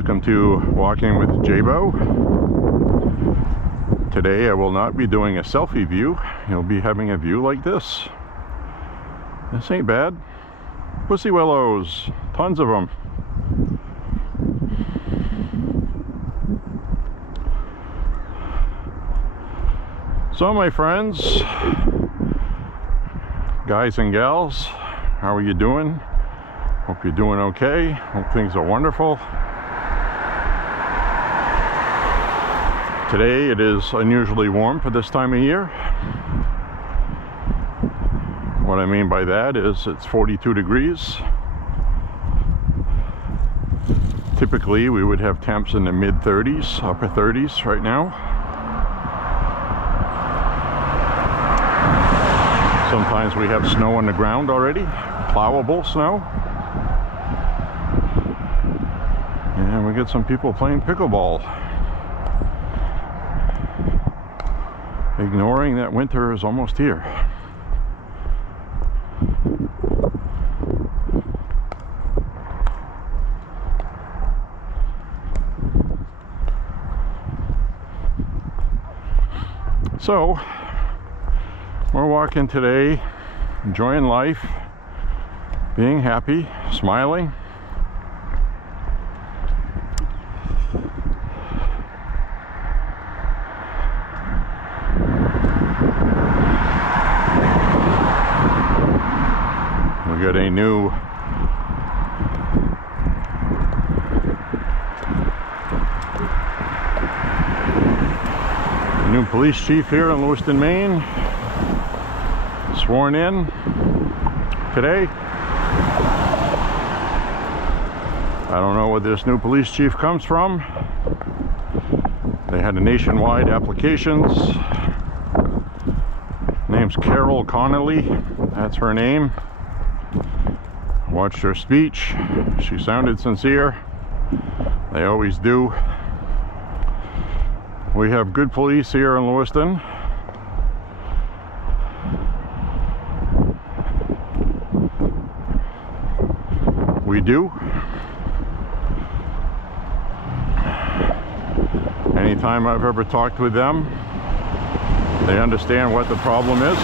Welcome to Walking with J.Beau. Today I will not be doing a selfie view. You'll be having a view like this. This ain't bad. Pussy willows, tons of them. So my friends, guys and gals, how are you doing? Hope you're doing okay. Hope things are wonderful. Today it is unusually warm for this time of year. What I mean by that is it's 42 degrees. Typically we would have temps in the mid 30s, upper 30s right now. Sometimes we have snow on the ground already, plowable snow. And we get some people playing pickleball, ignoring that winter is almost here. So, we're walking today, enjoying life, being happy, smiling. We got a new police chief here in Lewiston, Maine. Sworn in today. I don't know where this new police chief comes from. They had a nationwide applications. Name's Carol Connolly. That's her name. Watched her speech. She sounded sincere. They always do. We have good police here in Lewiston. We do. Anytime I've ever talked with them, they understand what the problem is.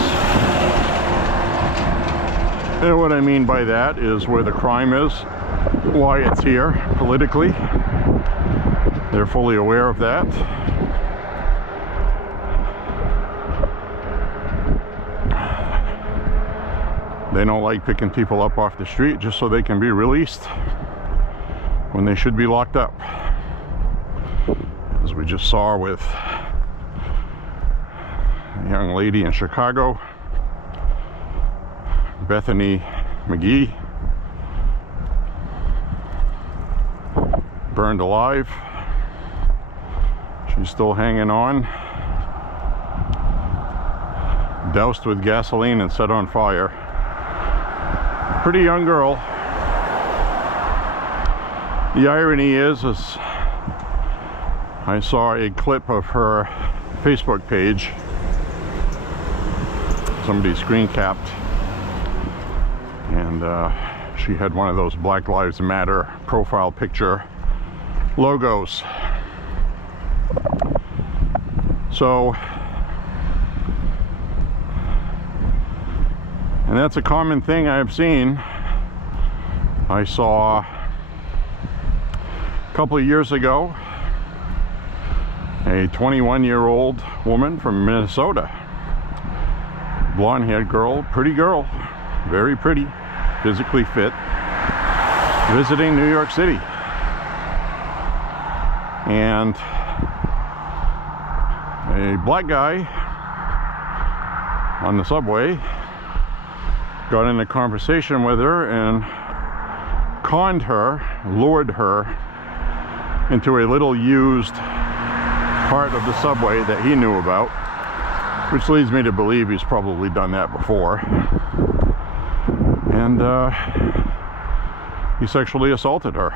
And what I mean by that is where the crime is, why it's here politically. They're fully aware of that. They don't like picking people up off the street just so they can be released when they should be locked up. As we just saw with a young lady in Chicago, Bethany McGee, burned alive. She's still hanging on, doused with gasoline and set on fire. Pretty young girl. The irony is I saw a clip of her Facebook page. Somebody screen capped, and she had one of those Black Lives Matter profile picture logos. So, and that's a common thing I've seen. I saw a couple of years ago a 21-year-old woman from Minnesota, blonde-haired girl, pretty girl, very pretty, physically fit, visiting New York City. And a black guy on the subway got in a conversation with her and conned her, lured her into a little used part of the subway that he knew about, which leads me to believe he's probably done that before. And he sexually assaulted her.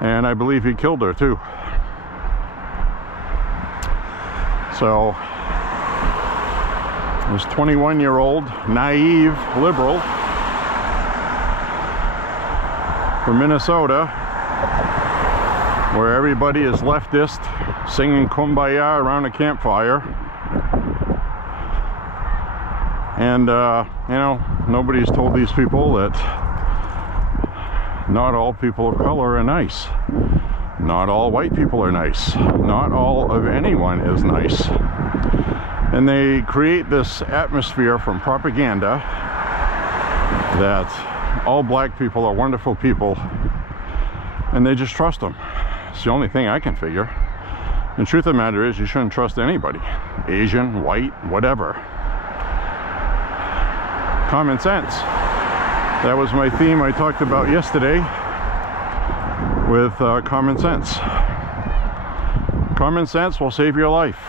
And I believe he killed her too. So this 21-year-old naive liberal from Minnesota where everybody is leftist, singing Kumbaya around a campfire. And, you know, nobody's told these people that not all people of color are nice. Not all white people are nice. Not all of anyone is nice. And they create this atmosphere from propaganda that all black people are wonderful people, and they just trust them. It's the only thing I can figure. The truth of the matter is, you shouldn't trust anybody. Asian, white, whatever. Common sense. That was my theme I talked about yesterday with common sense. Common sense will save your life.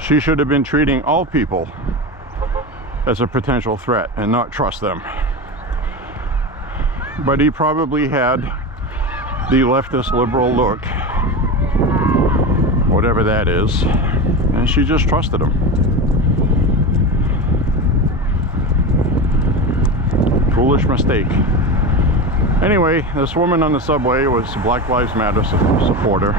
She should have been treating all people as a potential threat and not trust them. But he probably had the leftist liberal look, whatever that is, and she just trusted him. Foolish mistake. Anyway, this woman on the subway was a Black Lives Matter supporter,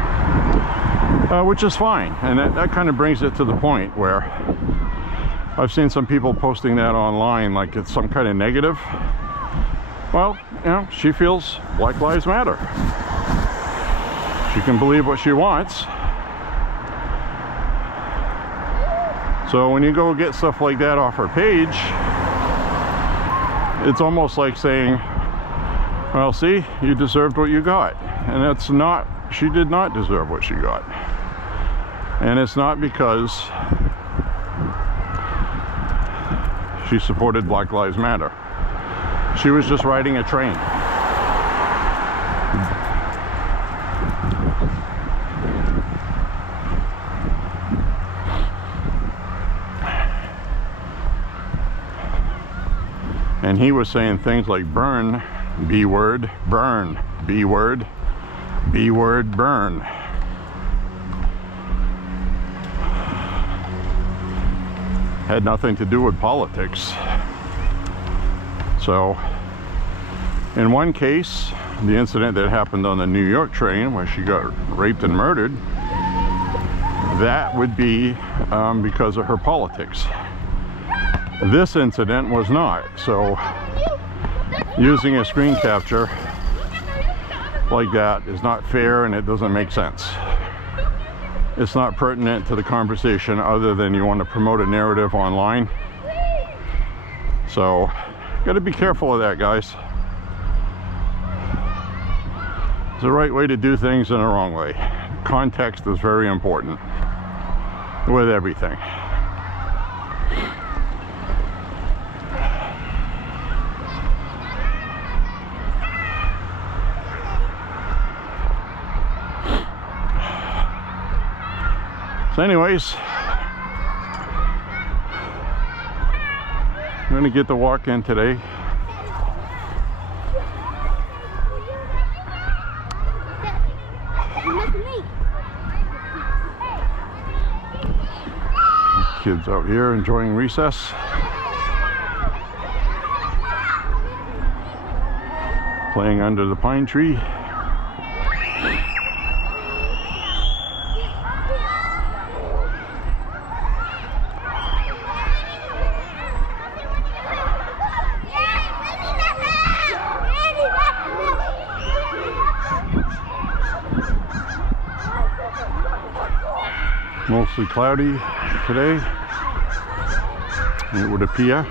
which is fine, and that kind of brings it to the point where I've seen some people posting that online like it's some kind of negative. Well, you know, she feels Black Lives Matter. She can believe what she wants. So when you go get stuff like that off her page, it's almost like saying, well, see, you deserved what you got. And that's not, she did not deserve what she got. And it's not because she supported Black Lives Matter. She was just riding a train. And he was saying things like burn, B word, burn, B word, B word, burn. Had nothing to do with politics. So, in one case, the incident that happened on the New York train where she got raped and murdered, that would be because of her politics. This incident was not. So, using a screen capture like that is not fair, and it doesn't make sense. It's not pertinent to the conversation other than you want to promote a narrative online. So, got to be careful of that, guys. There's a right way to do things and a wrong way. Context is very important with everything. So anyways, I'm going to get the walk in today. Kids out here enjoying recess. Playing under the pine tree. Mostly cloudy today, it would appear.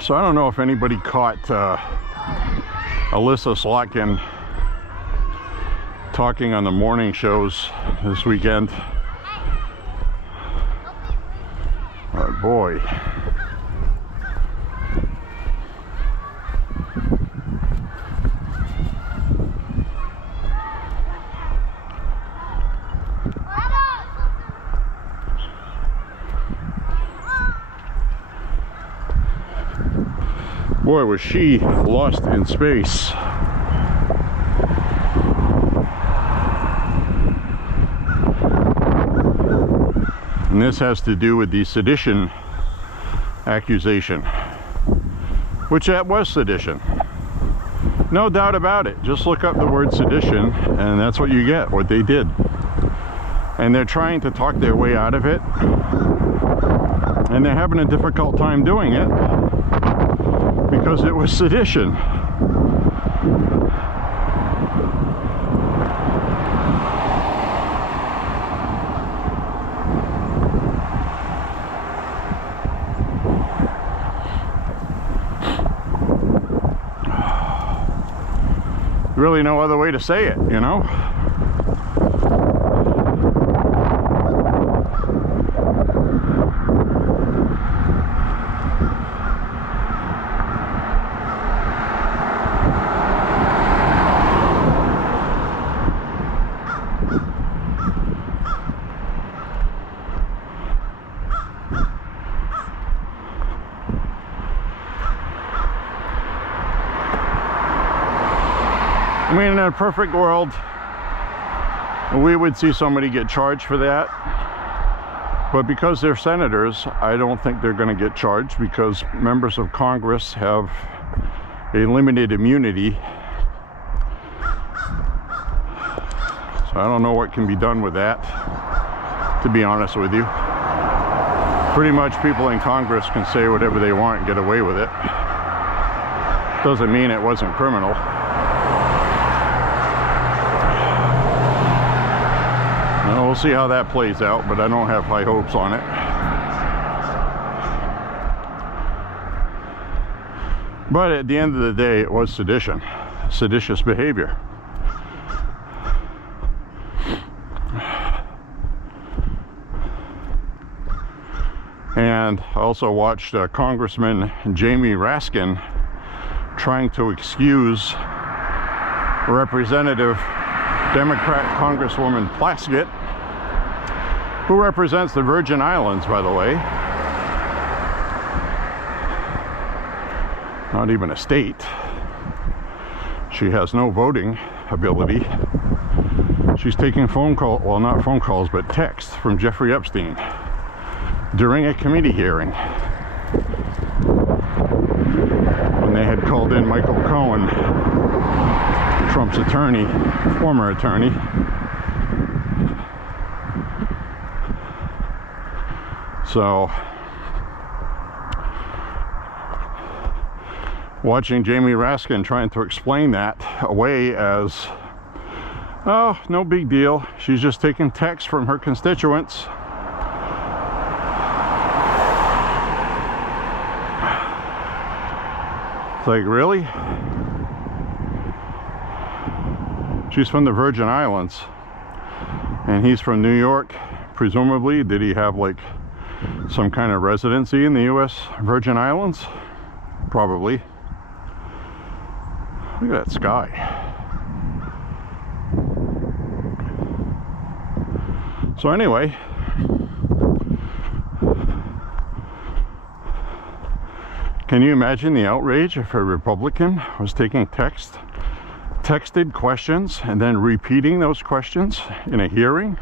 So I don't know if anybody caught Alyssa Slotkin talking on the morning shows this weekend. But boy. Boy, was she lost in space. And this has to do with the sedition accusation. which that was sedition. No doubt about it. Just look up the word sedition and that's what you get, what they did. And they're trying to talk their way out of it, and they're having a difficult time doing it because it was sedition. Really no other way to say it, you know? I mean, in a perfect world, we would see somebody get charged for that. But because they're senators, I don't think they're going to get charged because members of Congress have a limited immunity. So I don't know what can be done with that, to be honest with you. Pretty much people in Congress can say whatever they want and get away with it. Doesn't mean it wasn't criminal. We'll see how that plays out, but I don't have high hopes on it. But at the end of the day, it was sedition, seditious behavior. And I also watched Congressman Jamie Raskin trying to excuse Representative Democrat Congresswoman Plaskett, who represents the Virgin Islands, by the way. Not even a state. She has no voting ability. She's taking phone calls, well, not phone calls, but texts from Jeffrey Epstein during a committee hearing when they had called in Michael Cohen, Trump's attorney, former attorney. So, watching Jamie Raskin trying to explain that away as, oh, no big deal. She's just taking texts from her constituents. It's like, really? She's from the Virgin Islands, and he's from New York, presumably. Did he have like some kind of residency in the U.S. Virgin Islands? Probably. Look at that sky. So anyway, can you imagine the outrage if a Republican was taking texted questions and then repeating those questions in a hearing?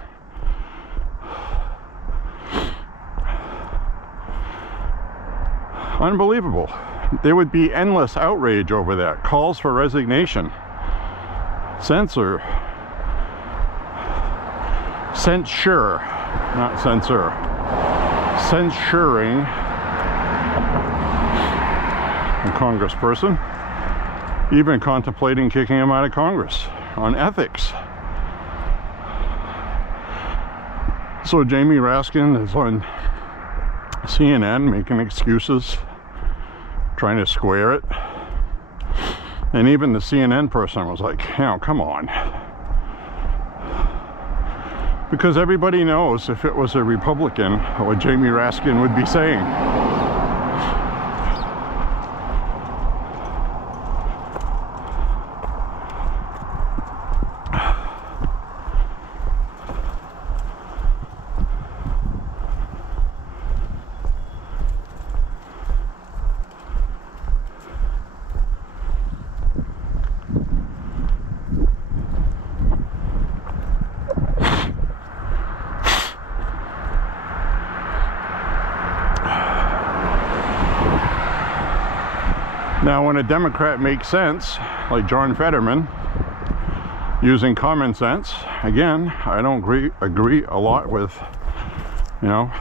Unbelievable. There would be endless outrage over that. Calls for resignation. Censure. Censure. Not censor. Censuring a congressperson. Even contemplating kicking him out of Congress on ethics. So Jamie Raskin is on CNN making excuses, trying to square it. And even the CNN person was like, you know, come on. Because everybody knows if it was a Republican what Jamie Raskin would be saying. Now, when a Democrat makes sense, like John Fetterman, using common sense, again, I don't agree a lot with, you know,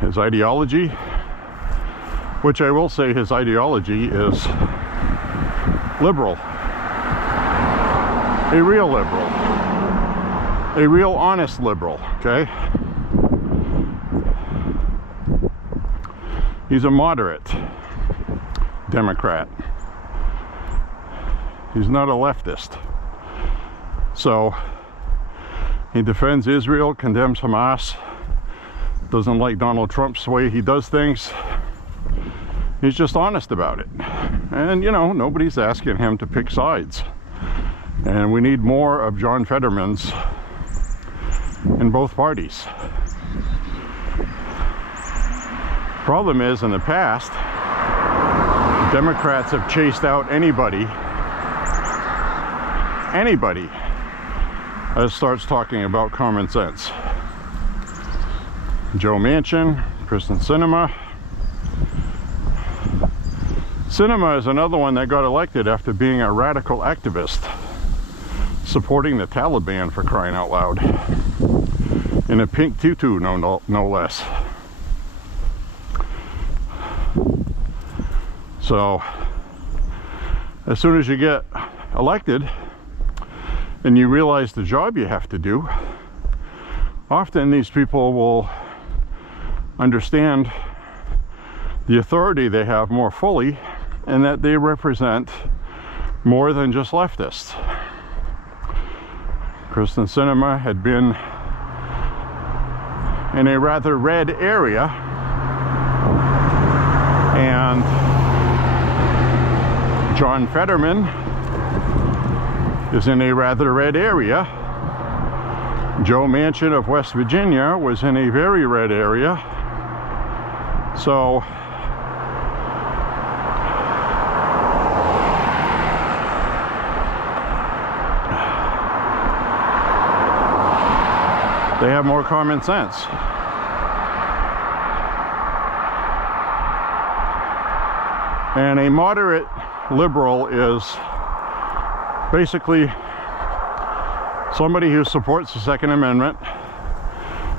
his ideology, which I will say his ideology is liberal, a real liberal, a real honest liberal, okay? He's a moderate Democrat. He's not a leftist. So he defends Israel, condemns Hamas, doesn't like Donald Trump's way he does things. He's just honest about it. And, you know, nobody's asking him to pick sides. And we need more of John Fetterman's in both parties. Problem is, in the past, Democrats have chased out anybody that starts talking about common sense. Joe Manchin, Kristen Sinema. Sinema is another one that got elected after being a radical activist, supporting the Taliban, for crying out loud, in a pink tutu, no less. So, as soon as you get elected and you realize the job you have to do, often these people will understand the authority they have more fully, and that they represent more than just leftists. Kristen Sinema had been in a rather red area, and John Fetterman is in a rather red area. Joe Manchin of West Virginia was in a very red area. So they have more common sense. And a moderate liberal is basically somebody who supports the Second Amendment,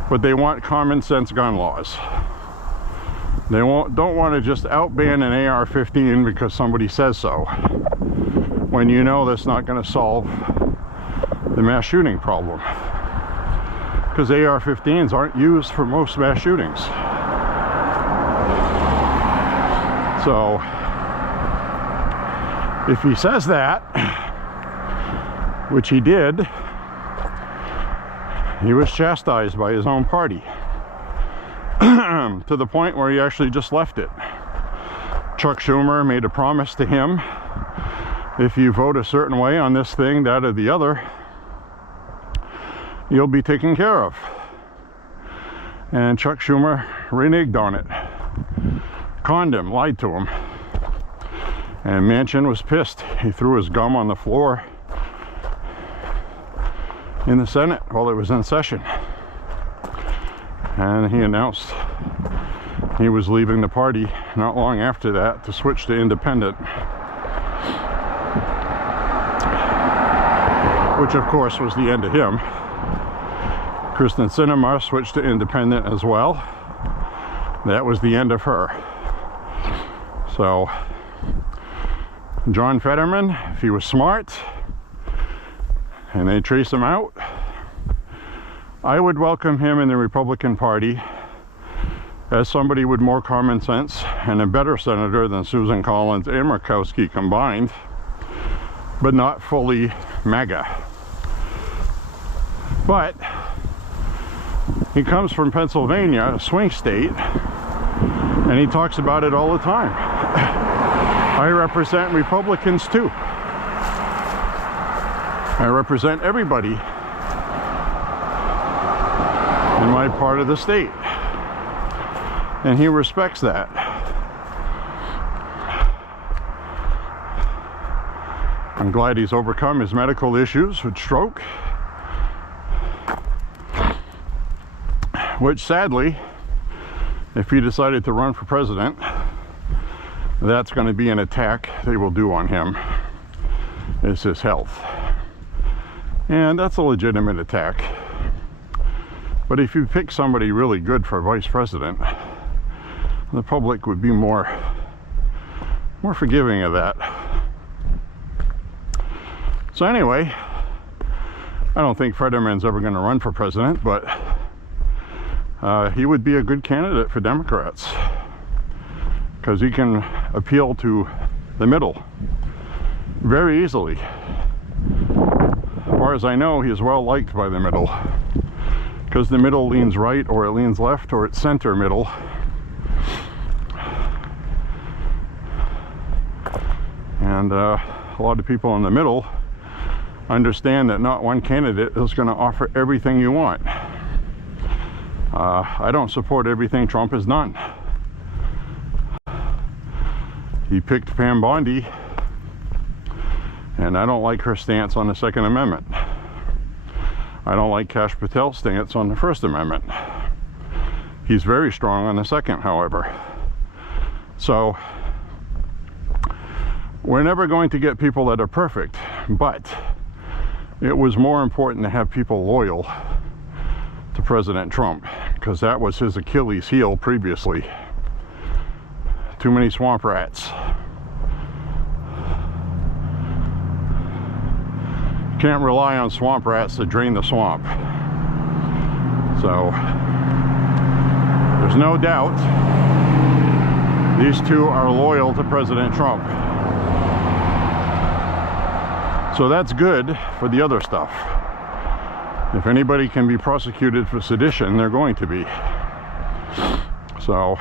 but they want common sense gun laws. They don't want to just outban an AR-15 because somebody says so, when you know that's not going to solve the mass shooting problem. Because AR-15s aren't used for most mass shootings. So, if he says that, which he did, he was chastised by his own party to the point where he actually just left it. Chuck Schumer made a promise to him: if you vote a certain way on this thing, that, or the other, you'll be taken care of. And Chuck Schumer reneged on it, conned him, lied to him. And Manchin was pissed. He threw his gum on the floor in the Senate while it was in session. And he announced he was leaving the party not long after that to switch to independent. Which of course was the end of him. Kristen Sinema switched to independent as well. That was the end of her. So John Fetterman, if he was smart and they trace him out, I would welcome him in the Republican Party as somebody with more common sense and a better senator than Susan Collins and Murkowski combined, but not fully MAGA. But he comes from Pennsylvania, a swing state, and he talks about it all the time. I represent Republicans too. I represent everybody in my part of the state. And he respects that. I'm glad he's overcome his medical issues with stroke, which sadly, if he decided to run for president, that's going to be an attack they will do on him, is his health. And that's a legitimate attack. But if you pick somebody really good for vice president, the public would be more forgiving of that. So anyway, I don't think Fetterman's ever going to run for president, but he would be a good candidate for Democrats because he can appeal to the middle very easily. As far as I know, he is well liked by the middle because the middle leans right, or it leans left, or it's center middle. And a lot of people in the middle understand that not one candidate is going to offer everything you want. I don't support everything Trump has done. He picked Pam Bondi, and I don't like her stance on the Second Amendment. I don't like Kash Patel's stance on the First Amendment. He's very strong on the second, however. So we're never going to get people that are perfect, but it was more important to have people loyal to President Trump, because that was his Achilles heel previously. Too many swamp rats. Can't rely on swamp rats to drain the swamp. So there's no doubt these two are loyal to President Trump. So that's good for the other stuff. If anybody can be prosecuted for sedition, they're going to be. So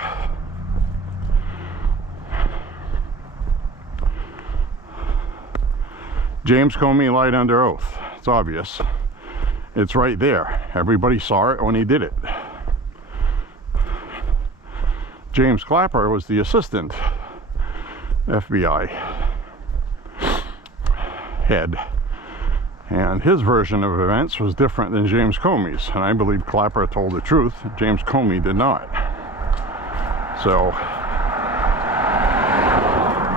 James Comey lied under oath. It's obvious. It's right there. Everybody saw it when he did it. James Clapper was the assistant FBI head, and his version of events was different than James Comey's, and I believe Clapper told the truth. James Comey did not. So,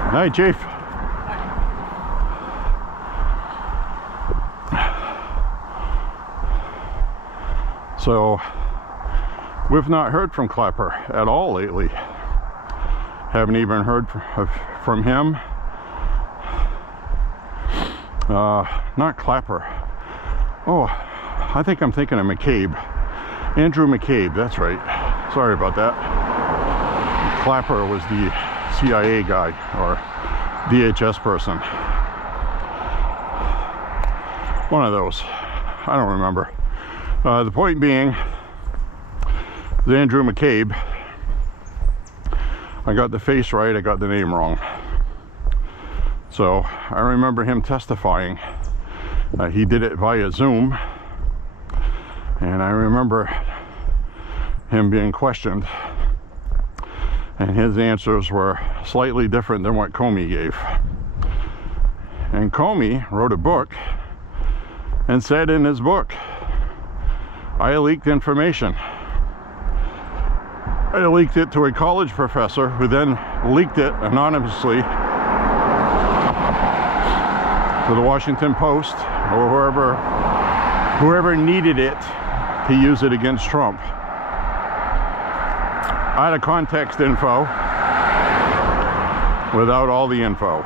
hi, Chief. So, we've not heard from Clapper at all lately. Haven't even heard from him. Not Clapper. Oh, I think I'm thinking of McCabe. Andrew McCabe, that's right. Sorry about that. Clapper was the CIA guy, or DHS person. One of those. I don't remember. The point being, is Andrew McCabe. I got the face right, I got the name wrong. So I remember him testifying. He did it via Zoom, and I remember him being questioned, and his answers were slightly different than what Comey gave. And Comey wrote a book and said in his book, I leaked information. I leaked it to a college professor who then leaked it anonymously to the Washington Post or whoever needed it to use it against Trump. Out of context info without all the info.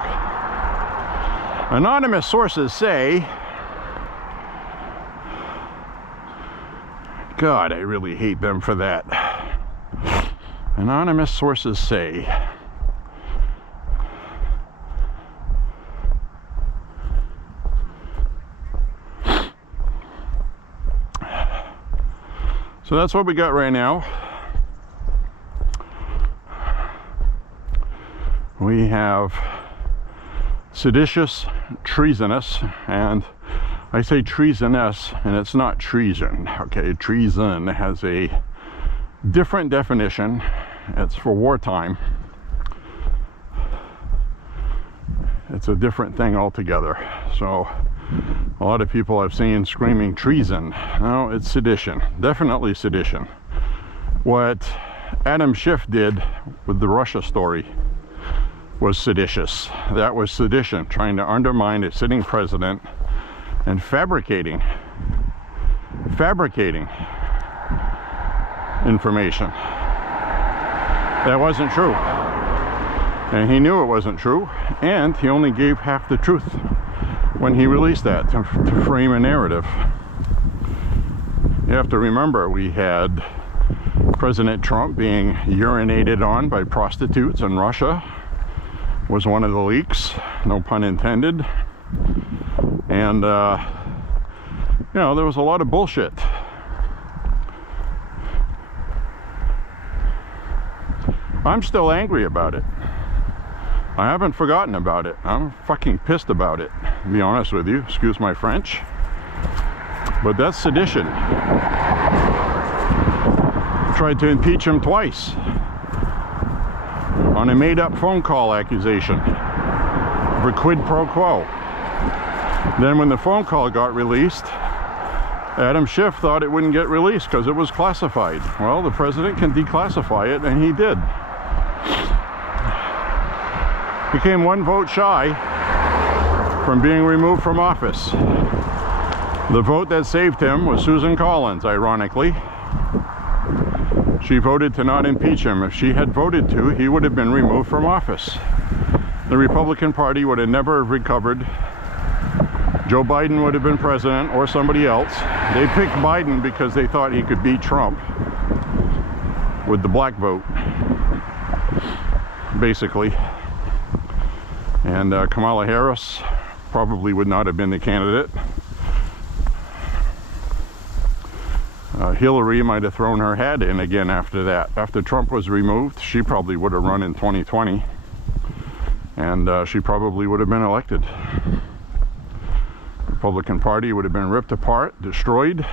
Anonymous sources say, God, I really hate them for that. Anonymous sources say, so that's what we got right now. We have seditious, treasonous, and I say treasonous, and it's not treason, okay? Treason has a different definition. It's for wartime. It's a different thing altogether. So a lot of people I've seen screaming treason. No, it's sedition. Definitely sedition. What Adam Schiff did with the Russia story was seditious. That was sedition, trying to undermine a sitting president and fabricating information that wasn't true. And he knew it wasn't true, and he only gave half the truth when he released that to frame a narrative. You have to remember, we had President Trump being urinated on by prostitutes in Russia was one of the leaks, no pun intended. And you know, there was a lot of bullshit. I'm still angry about it. I haven't forgotten about it. I'm fucking pissed about it, to be honest with you. Excuse my French. But that's sedition. Tried to impeach him twice on a made-up phone call accusation for quid pro quo. Then when the phone call got released, Adam Schiff thought it wouldn't get released because it was classified. Well, the president can declassify it, and he did. Became one vote shy from being removed from office. The vote that saved him was Susan Collins, ironically. She voted to not impeach him. If she had voted to, he would have been removed from office. The Republican Party would have never recovered. Joe Biden would have been president, or somebody else. They picked Biden because they thought he could beat Trump with the black vote, basically. And Kamala Harris probably would not have been the candidate. Hillary might have thrown her hat in again after that. After Trump was removed, she probably would have run in 2020. And she probably would have been elected. The Republican Party would have been ripped apart, destroyed.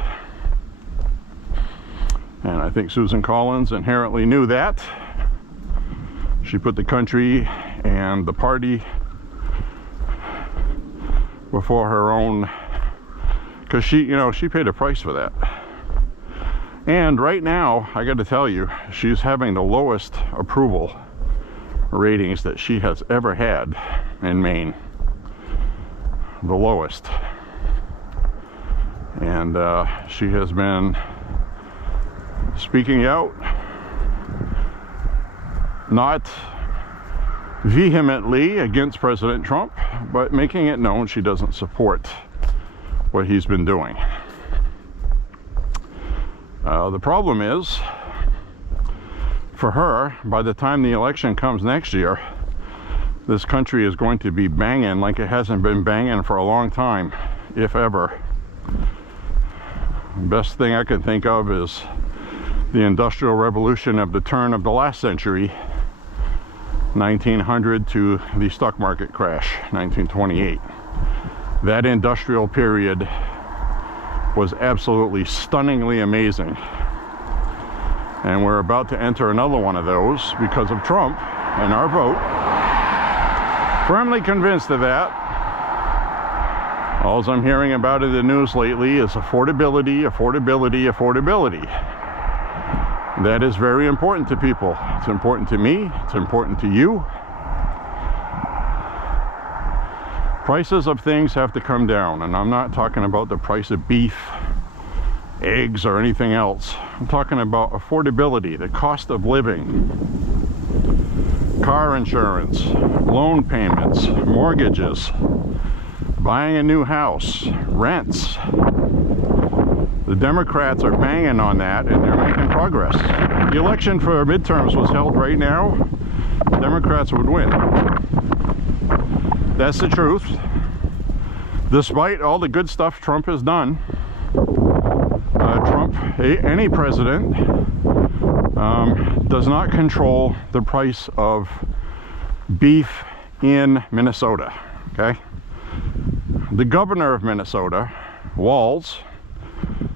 And I think Susan Collins inherently knew that. She put the country and the party before her own, because she, you know, she paid a price for that. And right now, I got to tell you, she's having the lowest approval ratings that she has ever had in Maine. The lowest. And she has been speaking out, not vehemently against President Trump, but making it known she doesn't support what he's been doing. The problem is, for her, by the time the election comes next year, this country is going to be banging like it hasn't been banging for a long time, if ever. The best thing I can think of is the Industrial Revolution of the turn of the last century, 1900 to the stock market crash, 1928. That industrial period was absolutely stunningly amazing. And we're about to enter another one of those because of Trump and our vote. Firmly convinced of that. All I'm hearing about in the news lately is affordability, affordability, affordability. That is very important to people. It's important to me. It's important to you. Prices of things have to come down, and I'm not talking about the price of beef, eggs, or anything else. I'm talking about affordability, the cost of living, car insurance, loan payments, mortgages, buying a new house, rents. The Democrats are banging on that, and they're making progress. The election for midterms was held right now. Democrats would win. That's the truth. Despite all the good stuff Trump has done, any president, does not control the price of beef in Minnesota, okay? The governor of Minnesota, Walz,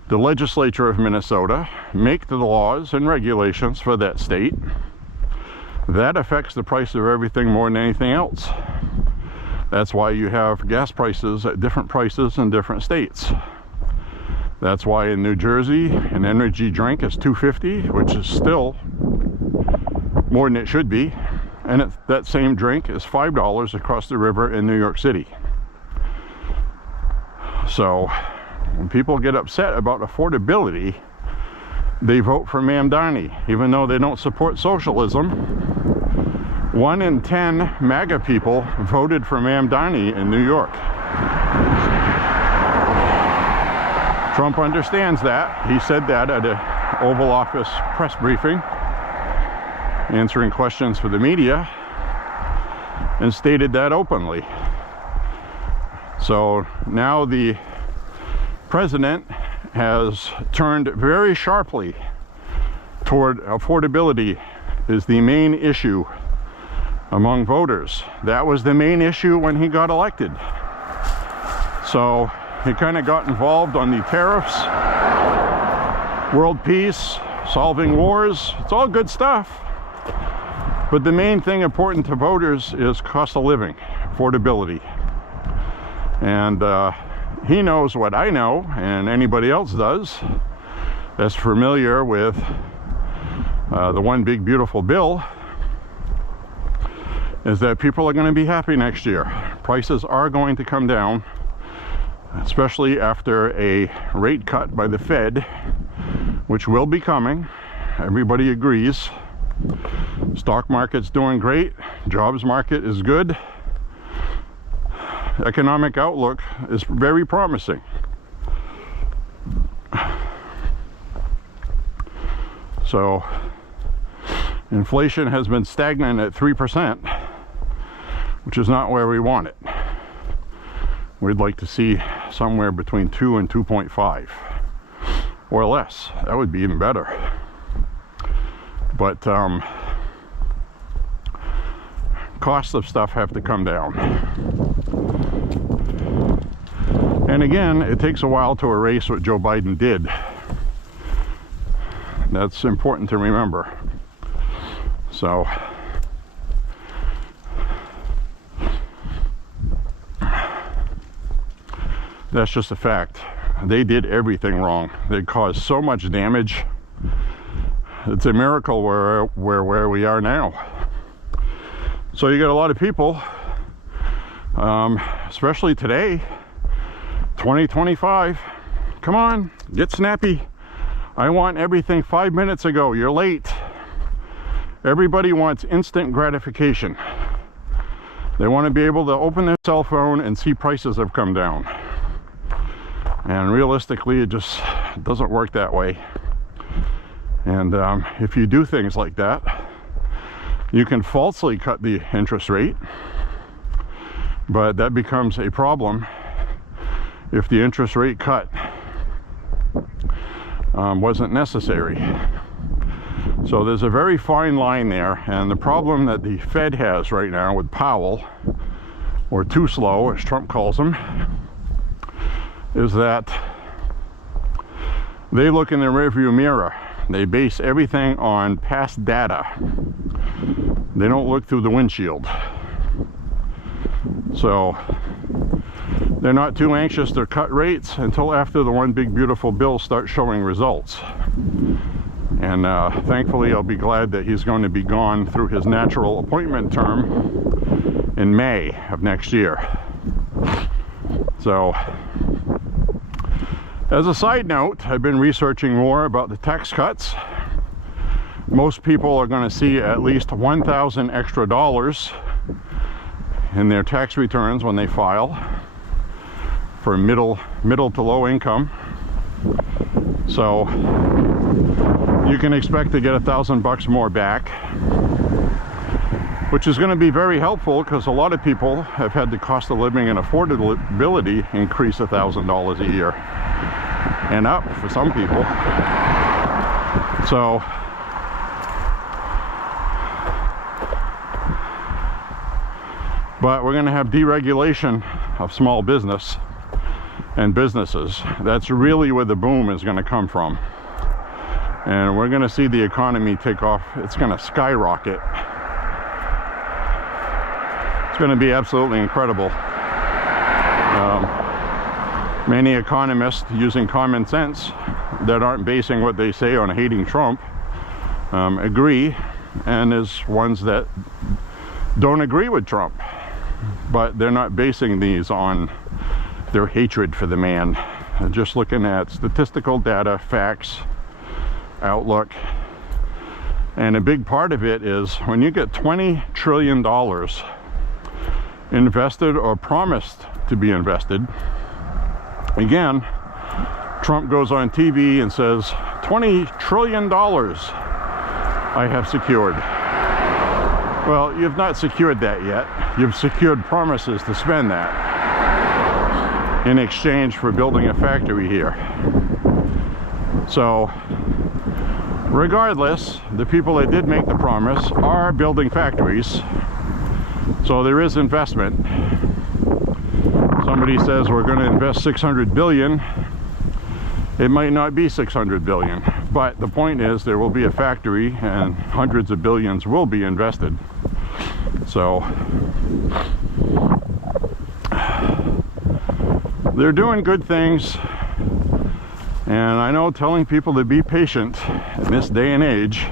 the legislature of Minnesota, make the laws and regulations for that state. That affects the price of everything more than anything else. That's why you have gas prices at different prices in different states. That's why in New Jersey, an energy drink is $2.50, which is still more than it should be. and that same drink is $5 across the river in New York City. So when people get upset about affordability, they vote for Mamdani, even though they don't support socialism. 1 in 10 MAGA people voted for Mamdani in New York. Trump understands that. He said that at an Oval Office press briefing, answering questions for the media, and stated that openly. So now the president has turned very sharply toward affordability is the main issue among voters. That was the main issue when he got elected. So he kind of got involved on the tariffs, world peace, solving wars. It's all good stuff. But the main thing important to voters is cost of living, affordability. And he knows what I know, and anybody else does that's familiar with the One Big Beautiful Bill, is that people are going to be happy next year. Prices are going to come down, especially after a rate cut by the Fed, which will be coming. Everybody agrees. Stock market's doing great. Jobs market is good. Economic outlook is very promising. So inflation has been stagnant at 3%, which is not where we want it. We'd like to see somewhere between 2 and 2.5 or less. That would be even better. But costs of stuff have to come down. And again, it takes a while to erase what Joe Biden did. That's important to remember. So that's just a fact. They did everything wrong. They caused so much damage. It's a miracle where we are now. So you got a lot of people, especially today, 2025. Come on, get snappy. I want everything 5 minutes ago. You're late. Everybody wants instant gratification. They want to be able to open their cell phone and see prices have come down. And realistically, it just doesn't work that way. And if you do things like that, you can falsely cut the interest rate, but that becomes a problem if the interest rate cut wasn't necessary. So there's a very fine line there, and the problem that the Fed has right now with Powell, or too slow as Trump calls him, is that they look in the rearview mirror. They base everything on past data. They don't look through the windshield. So they're not too anxious to cut rates until after the One Big Beautiful Bill starts showing results. And thankfully, I'll be glad that he's going to be gone through his natural appointment term in May of next year. So, as a side note, I've been researching more about the tax cuts. Most people are going to see at least $1,000 extra in their tax returns when they file for middle to low income. So you can expect to get $1,000 more back, which is going to be very helpful because a lot of people have had the cost of living and affordability increase $1,000 a year and up for some people. So but we're going to have deregulation of small business and businesses. That's really where the boom is going to come from. And we're going to see the economy take off. It's going to skyrocket. It's going to be absolutely incredible. Many economists using common sense that aren't basing what they say on hating Trump agree, and there's ones that don't agree with Trump, but they're not basing these on their hatred for the man. They're just looking at statistical data, facts, outlook. And a big part of it is when you get $20 trillion invested or promised to be invested, again, Trump goes on TV and says, $20 trillion I have secured. Well, you've not secured that yet. You've secured promises to spend that in exchange for building a factory here. So, regardless, the people that did make the promise are building factories. So there is investment. Somebody says we're going to invest 600 billion. It might not be 600 billion, but the point is there will be a factory and hundreds of billions will be invested. So they're doing good things, and I know telling people to be patient in this day and age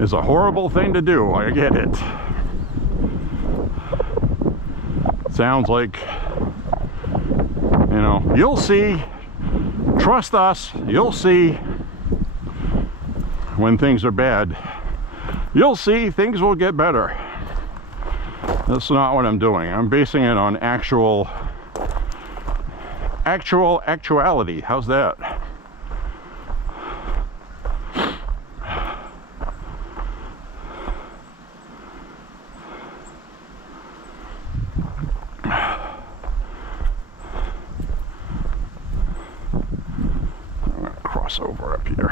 is a horrible thing to do. I get it. Sounds like, you know, you'll see, trust us, you'll see when things are bad. You'll see things will get better. That's not what I'm doing. I'm basing it on actuality. How's that? I'm gonna cross over up here.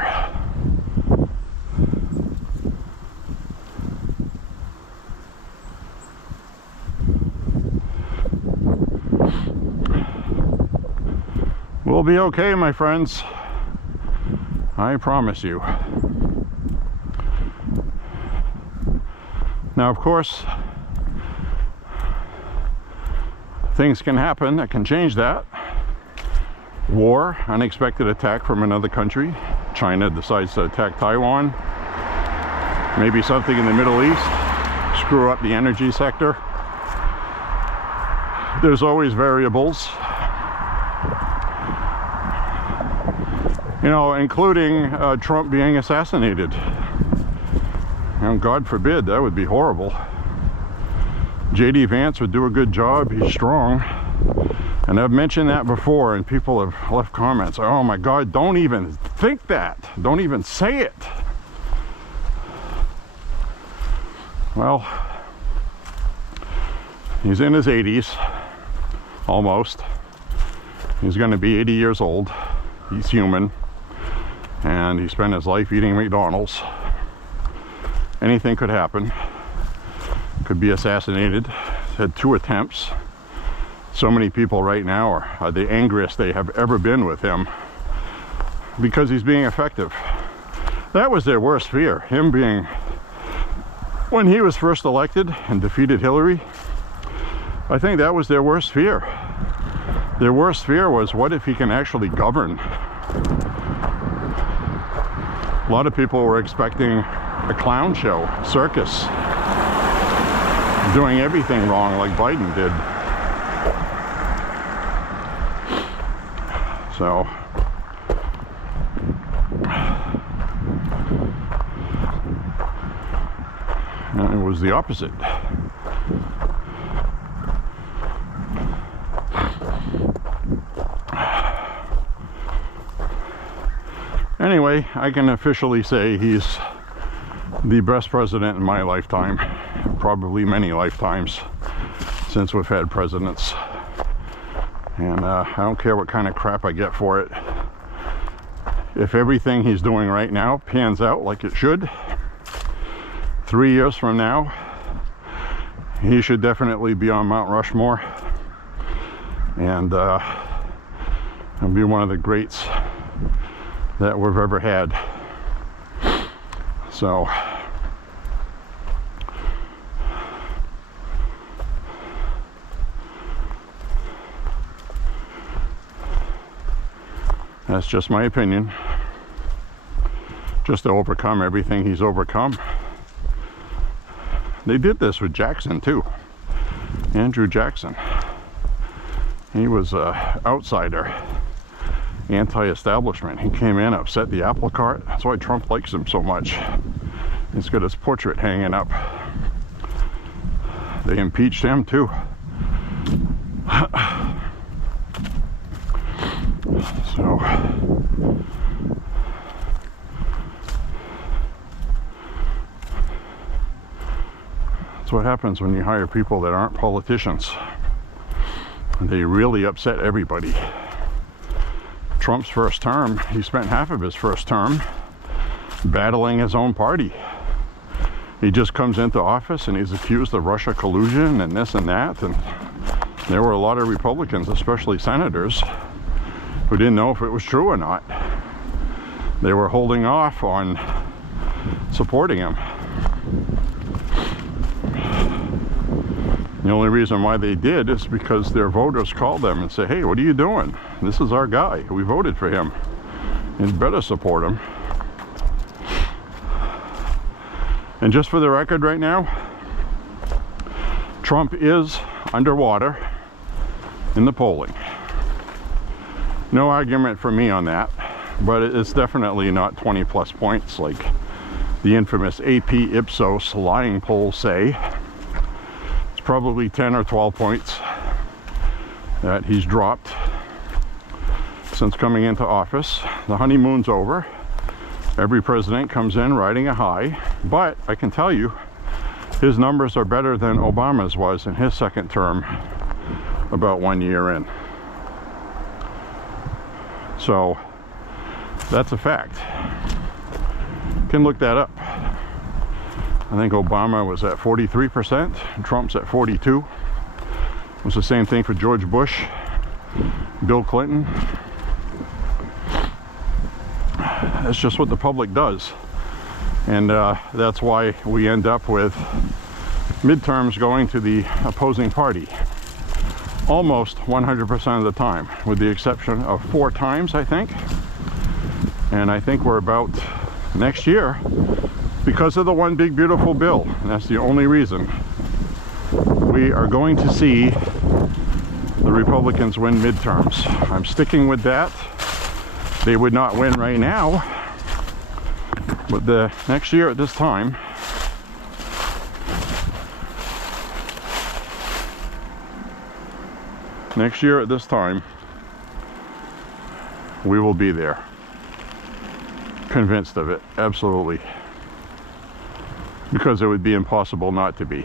We'll be okay, my friends. I promise you. Now, of course, things can happen that can change that. War, unexpected attack from another country. China decides to attack Taiwan. Maybe something in the Middle East. Screw up the energy sector. There's always variables. You know, including Trump being assassinated. And God forbid, that would be horrible. J.D. Vance would do a good job. He's strong. And I've mentioned that before, and people have left comments. Oh my God, don't even think that. Don't even say it. Well, he's in his 80s, almost. He's going to be 80 years old. He's human. And he spent his life eating McDonald's. Anything could happen. Could be assassinated. Had 2 attempts. So many people right now are the angriest they have ever been with him because he's being effective. That was their worst fear. Him being, when he was first elected and defeated Hillary, I think that was their worst fear. Their worst fear was, what if he can actually govern? A lot of people were expecting a clown show, circus, doing everything wrong like Biden did. So, and it was the opposite. Anyway, I can officially say he's the best president in my lifetime, probably many lifetimes since we've had presidents. And I don't care what kind of crap I get for it. If everything he's doing right now pans out like it should, 3 years from now, he should definitely be on Mount Rushmore and be one of the greats that we've ever had. So that's just my opinion. Just to overcome everything he's overcome, They did this with Jackson too. Andrew Jackson. He was an outsider, anti-establishment. He came in, upset the apple cart. That's why Trump likes him so much. He's got his portrait hanging up. They impeached him too. So that's what happens when you hire people that aren't politicians. They really upset everybody. Trump's first term, he spent half of his first term battling his own party. He just comes into office and he's accused of Russia collusion and this and that, and there were a lot of Republicans, especially senators, who didn't know if it was true or not. They were holding off on supporting him. The only reason why they did is because their voters called them and said, hey, what are you doing? This is our guy. We voted for him. You better support him. And just for the record right now, Trump is underwater in the polling. No argument for me on that, but it's definitely not 20 plus points like the infamous AP Ipsos lying polls say. Probably 10 or 12 points that he's dropped since coming into office. The honeymoon's over. Every president comes in riding a high, but I can tell you his numbers are better than Obama's was in his second term about 1 year in. So that's a fact. You can look that up. I think Obama was at 43%, Trump's at 42%. It was the same thing for George Bush, Bill Clinton. That's just what the public does. And that's why we end up with midterms going to the opposing party. Almost 100% of the time, with the exception of 4 times, I think. And I think we're about next year, because of the one big beautiful bill, and that's the only reason, we are going to see the Republicans win midterms. I'm sticking with that. They would not win right now, but the next year at this time, we will be there. Convinced of it, absolutely. Because it would be impossible not to be.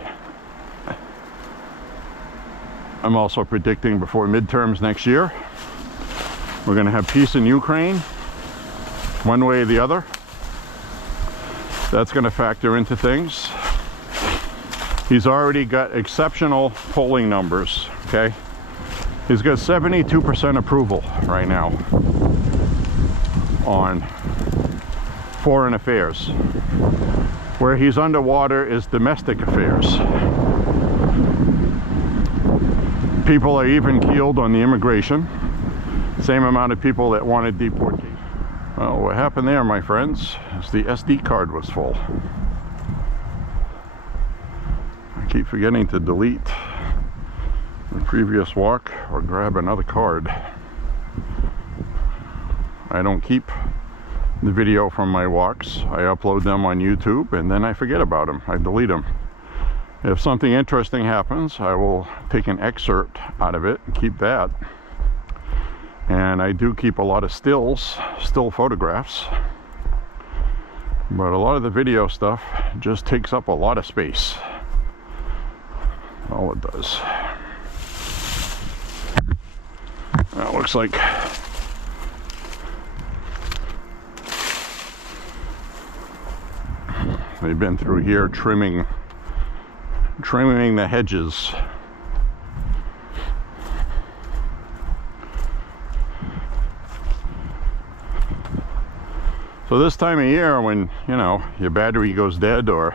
I'm also predicting before midterms next year, we're going to have peace in Ukraine, one way or the other. That's going to factor into things. He's already got exceptional polling numbers, okay? He's got 72% approval right now on foreign affairs. Where he's underwater is domestic affairs. People are even keeled on the immigration. Same amount of people that wanted deportation. Well, what happened there, my friends, is the SD card was full. I keep forgetting to delete the previous walk or grab another card. I don't keep the video from my walks. I upload them on YouTube and then I forget about them. I delete them. If something interesting happens, I will take an excerpt out of it and keep that. And I do keep a lot of still photographs. But a lot of the video stuff just takes up a lot of space. All it does. That looks like they've been through here trimming the hedges. So this time of year, when you know your battery goes dead or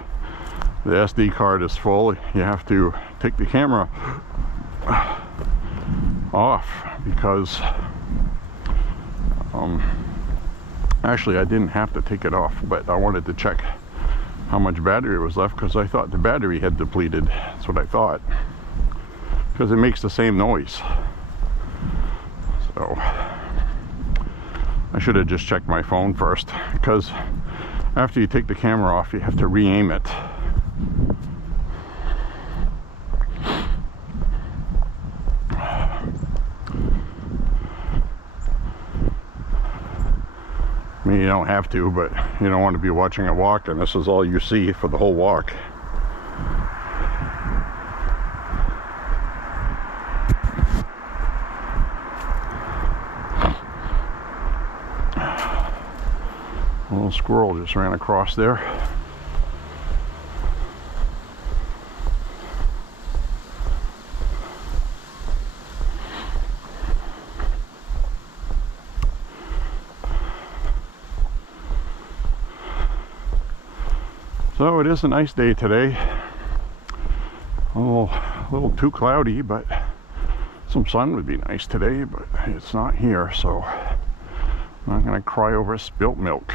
the SD card is full, you have to take the camera off because actually I didn't have to take it off, but I wanted to check how much battery was left, because I thought the battery had depleted. That's what I thought, because it makes the same noise. So I should have just checked my phone first, because after you take the camera off, you have to re-aim it. I mean, you don't have to, but you don't want to be watching a walk and this is all you see for the whole walk. A little squirrel just ran across there. So it is a nice day today. A little too cloudy, but some sun would be nice today, but it's not here, so I'm not gonna cry over spilt milk.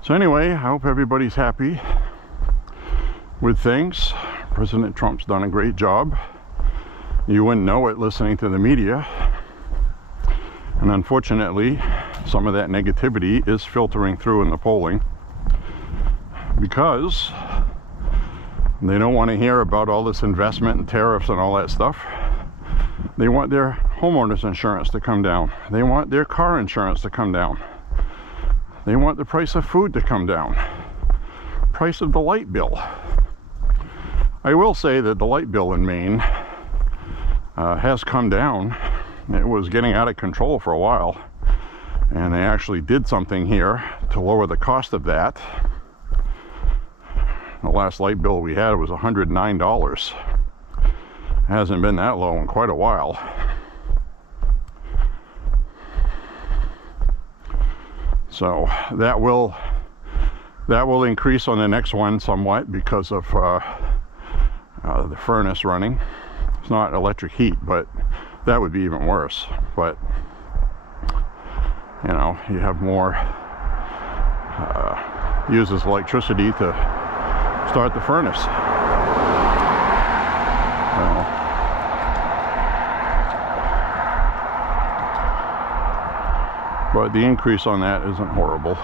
So anyway, I hope everybody's happy with things. President Trump's done a great job. You wouldn't know it listening to the media. And unfortunately, some of that negativity is filtering through in the polling, because they don't want to hear about all this investment and tariffs and all that stuff. They want their homeowners insurance to come down. They want their car insurance to come down. They want the price of food to come down. Price of the light bill. I will say that the light bill in Maine has come down. It was getting out of control for a while, and they actually did something here to lower the cost of that. The last light bill we had was $109. It hasn't been that low in quite a while. So that will increase on the next one somewhat because of the furnace running. It's not electric heat, but that would be even worse. But you know, you have more uses electricity to start the furnace. But the increase on that isn't horrible.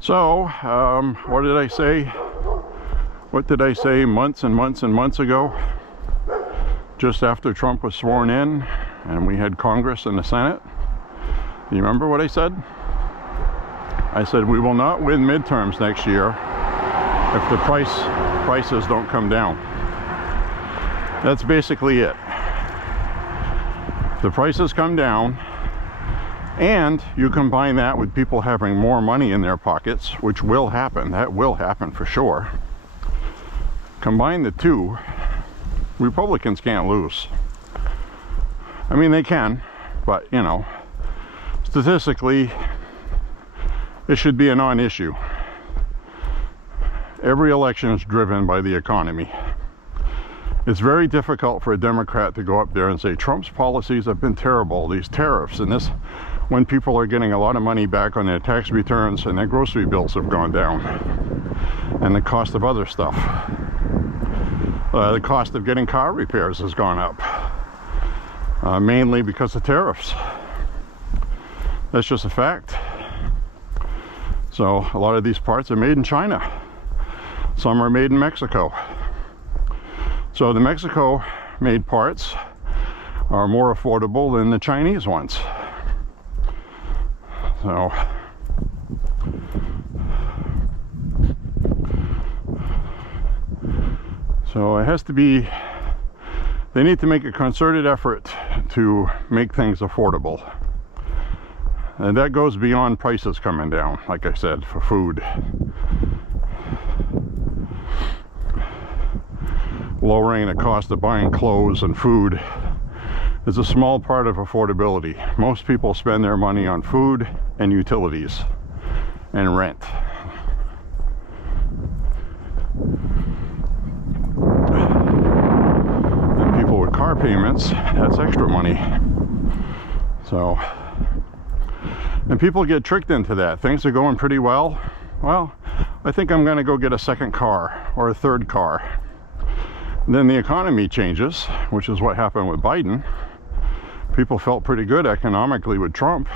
So, what did I say? What did I say months and months and months ago? Just after Trump was sworn in and we had Congress and the Senate. You remember what I said? I said we will not win midterms next year if the prices don't come down. That's basically it. If the prices come down and you combine that with people having more money in their pockets, which will happen, that will happen for sure. Combine the two, Republicans can't lose. I mean, they can, but you know, statistically, it should be a non-issue. Every election is driven by the economy. It's very difficult for a Democrat to go up there and say Trump's policies have been terrible, these tariffs and this, when people are getting a lot of money back on their tax returns and their grocery bills have gone down, and the cost of other stuff. The cost of getting car repairs has gone up, mainly because of tariffs. That's just a fact. So a lot of these parts are made in China. Some are made in Mexico. So the Mexico-made parts are more affordable than the Chinese ones. So So it has to be, they need to make a concerted effort to make things affordable. And that goes beyond prices coming down, like I said, for food. Lowering the cost of buying clothes and food is a small part of affordability. Most people spend their money on food and utilities and rent. And people with car payments, that's extra money. So, and people get tricked into that. Things are going pretty well. Well, I think I'm going to go get a second car or a third car. And then the economy changes, which is what happened with Biden. People felt pretty good economically with Trump.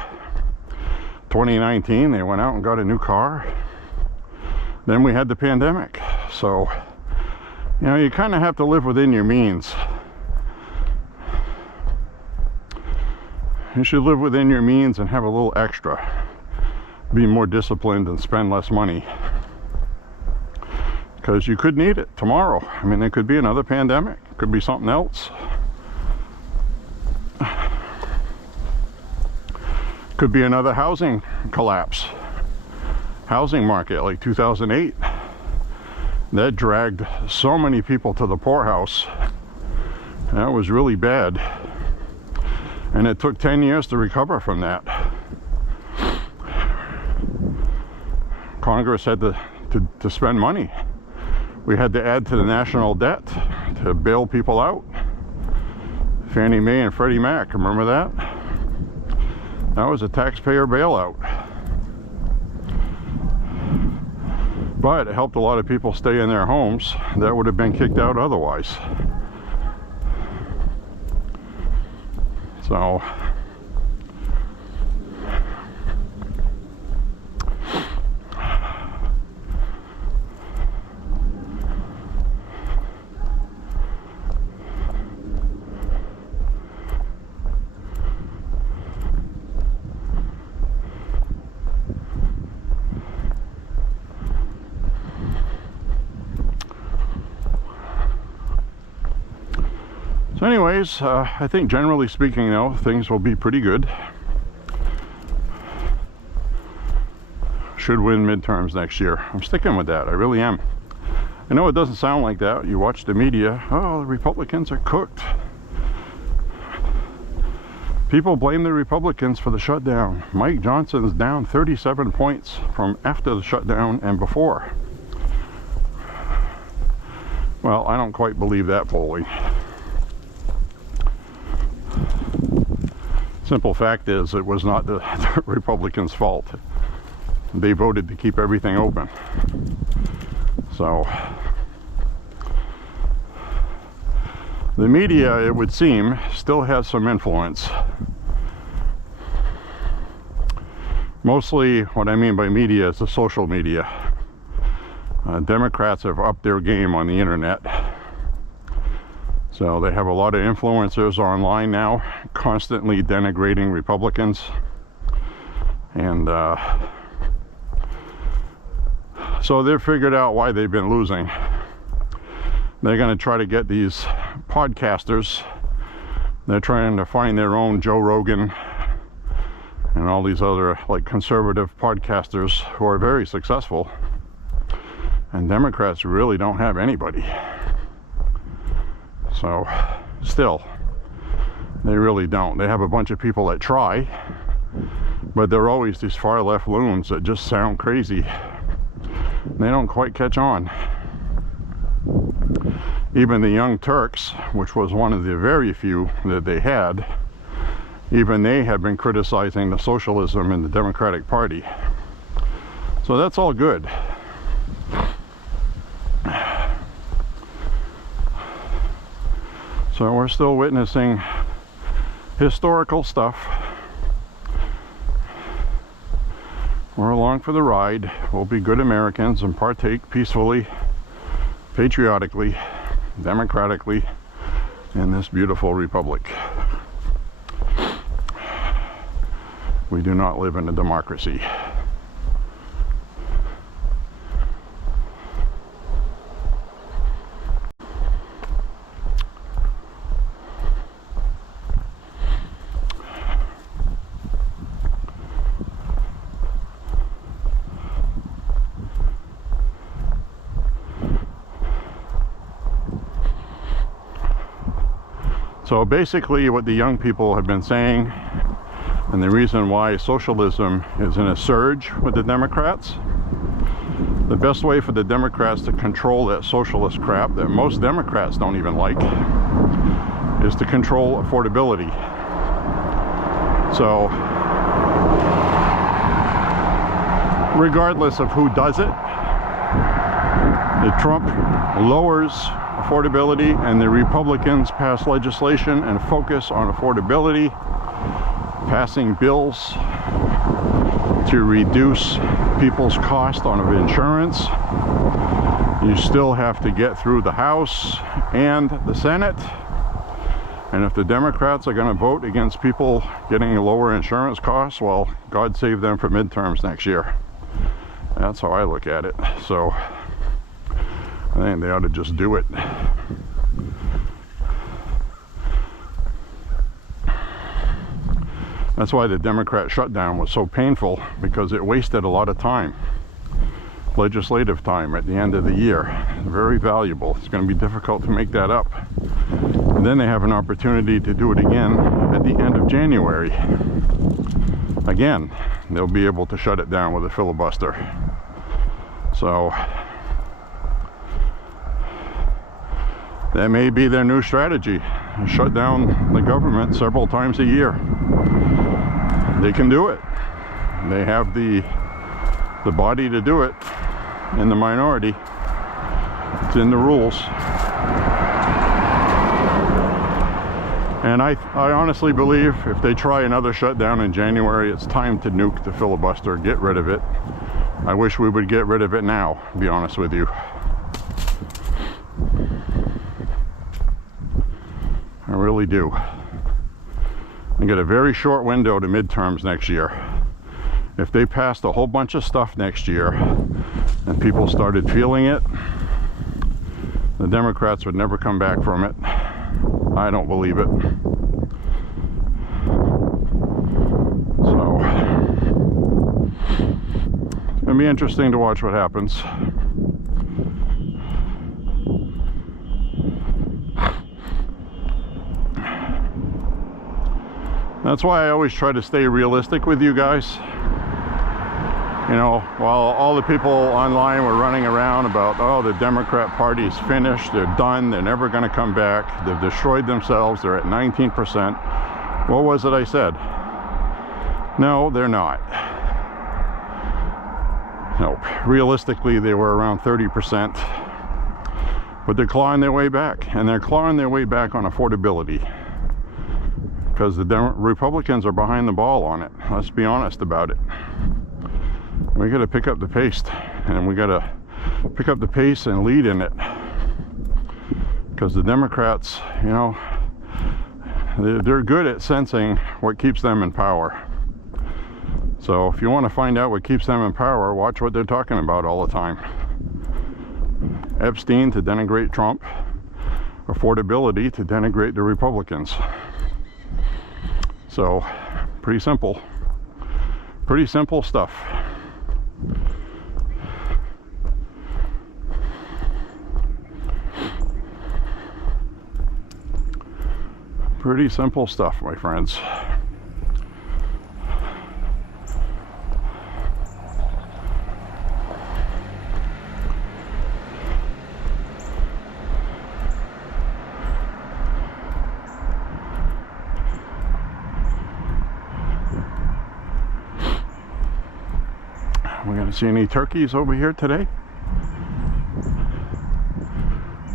2019, they went out and got a new car. Then we had the pandemic. So, you know, you kind of have to live within your means. You should live within your means and have a little extra. Be more disciplined and spend less money. Because you could need it tomorrow. I mean, there could be another pandemic. It could be something else. Could be another housing collapse. Housing market like 2008. That dragged so many people to the poorhouse. That was really bad. And it took 10 years to recover from that. Congress had to spend money. We had to add to the national debt to bail people out. Fannie Mae and Freddie Mac, remember that? That was a taxpayer bailout. But it helped a lot of people stay in their homes that would have been kicked out otherwise. So, anyways, I think generally speaking, though, things will be pretty good. Should win midterms next year. I'm sticking with that. I really am. I know it doesn't sound like that. You watch the media. Oh, the Republicans are cooked. People blame the Republicans for the shutdown. Mike Johnson's down 37 points from after the shutdown and before. Well, I don't quite believe that polling. Simple fact is, it was not the Republicans' fault. They voted to keep everything open. So, the media, it would seem, still has some influence. Mostly, what I mean by media is the social media. Democrats have upped their game on the internet. So they have a lot of influencers online now, constantly denigrating Republicans. And so they've figured out why they've been losing. They're going to try to get these podcasters. They're trying to find their own Joe Rogan and all these other like conservative podcasters who are very successful. And Democrats really don't have anybody. So, still, they really don't. They have a bunch of people that try, but they're always these far left loons that just sound crazy. They don't quite catch on. Even the Young Turks, which was one of the very few that they had, even they have been criticizing the socialism in the Democratic Party. So that's all good. So we're still witnessing historical stuff. We're along for the ride. We'll be good Americans and partake peacefully, patriotically, democratically in this beautiful republic. We do not live in a democracy. So basically what the young people have been saying, and the reason why socialism is in a surge with the Democrats, the best way for the Democrats to control that socialist crap that most Democrats don't even like is to control affordability. So regardless of who does it, if Trump lowers affordability and the Republicans pass legislation and focus on affordability, passing bills to reduce people's cost of insurance, you still have to get through the House and the Senate. And if the Democrats are going to vote against people getting lower insurance costs, well, God save them for midterms next year. That's how I look at it. So I think they ought to just do it. That's why the Democrat shutdown was so painful, because it wasted a lot of time, legislative time at the end of the year. Very valuable. It's going to be difficult to make that up. And then they have an opportunity to do it again at the end of January. Again, they'll be able to shut it down with a filibuster. So that may be their new strategy. Shut down the government several times a year. They can do it. They have the body to do it in the minority. It's in the rules. And I honestly believe if they try another shutdown in January, it's time to nuke the filibuster, get rid of it. I wish we would get rid of it now, to be honest with you. I really do. I get a very short window to midterms next year. If they passed a whole bunch of stuff next year and people started feeling it, the Democrats would never come back from it. I don't believe it. So it's going to be interesting to watch what happens. That's why I always try to stay realistic with you guys. You know, while all the people online were running around about, oh, the Democrat Party's finished, they're done, they're never going to come back, they've destroyed themselves, they're at 19%. What was it I said? No, they're not. Nope. Realistically, they were around 30%. But they're clawing their way back, and they're clawing their way back on affordability. Because the Republicans are behind the ball on it. Let's be honest about it. We got to pick up the pace, and we got to pick up the pace and lead in it. Because the Democrats, you know, they're good at sensing what keeps them in power. So if you want to find out what keeps them in power, watch what they're talking about all the time. Epstein to denigrate Trump, affordability to denigrate the Republicans. So, pretty simple stuff. Pretty simple stuff, my friends. We're gonna see any turkeys over here today?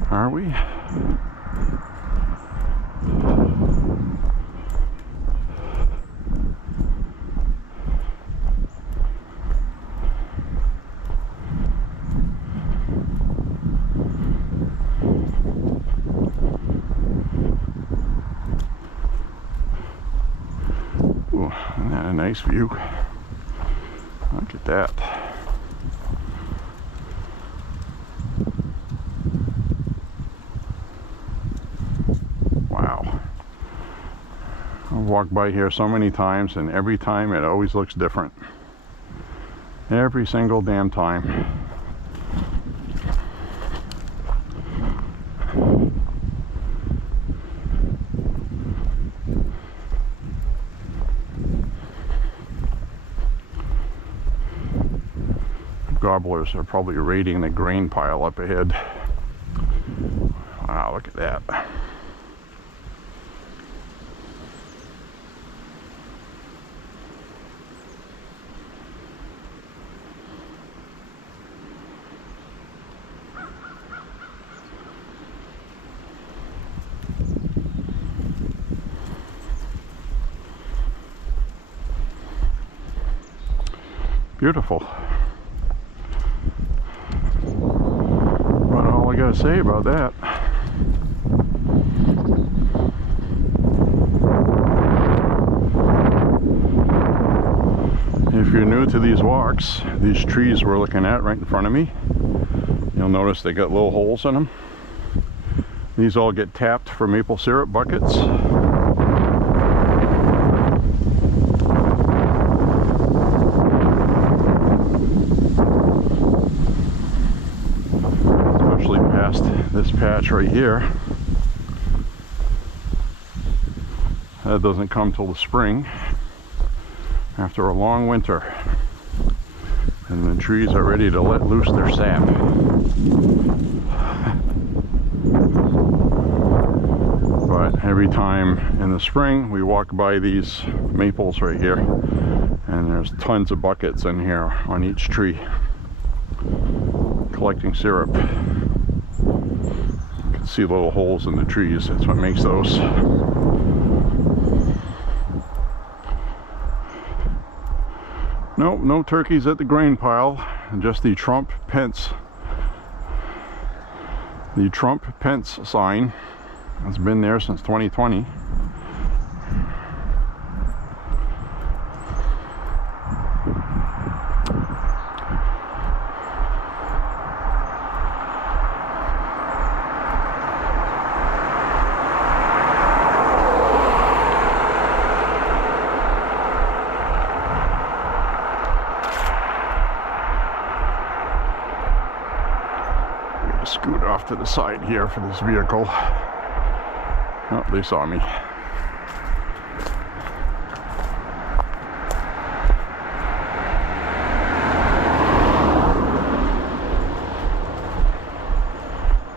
Are we? Ooh, isn't that a nice view? Look at that. Wow. I've walked by here so many times, and every time it always looks different. Every single damn time. gobblers are probably raiding the grain pile up ahead. Wow, look at that. Beautiful. What all I gotta say about that. If you're new to these walks, these trees we're looking at right in front of me, you'll notice they got little holes in them. These all get tapped for maple syrup buckets. This patch right here, that doesn't come till the spring after a long winter, and the trees are ready to let loose their sap. But every time in the spring we walk by these maples right here, and there's tons of buckets in here on each tree collecting syrup. See little holes in the trees. That's what makes those. Nope, no turkeys at the grain pile, just the Trump Pence sign. It's been there since 2020. Scoot off to the side here for this vehicle. Oh, they saw me.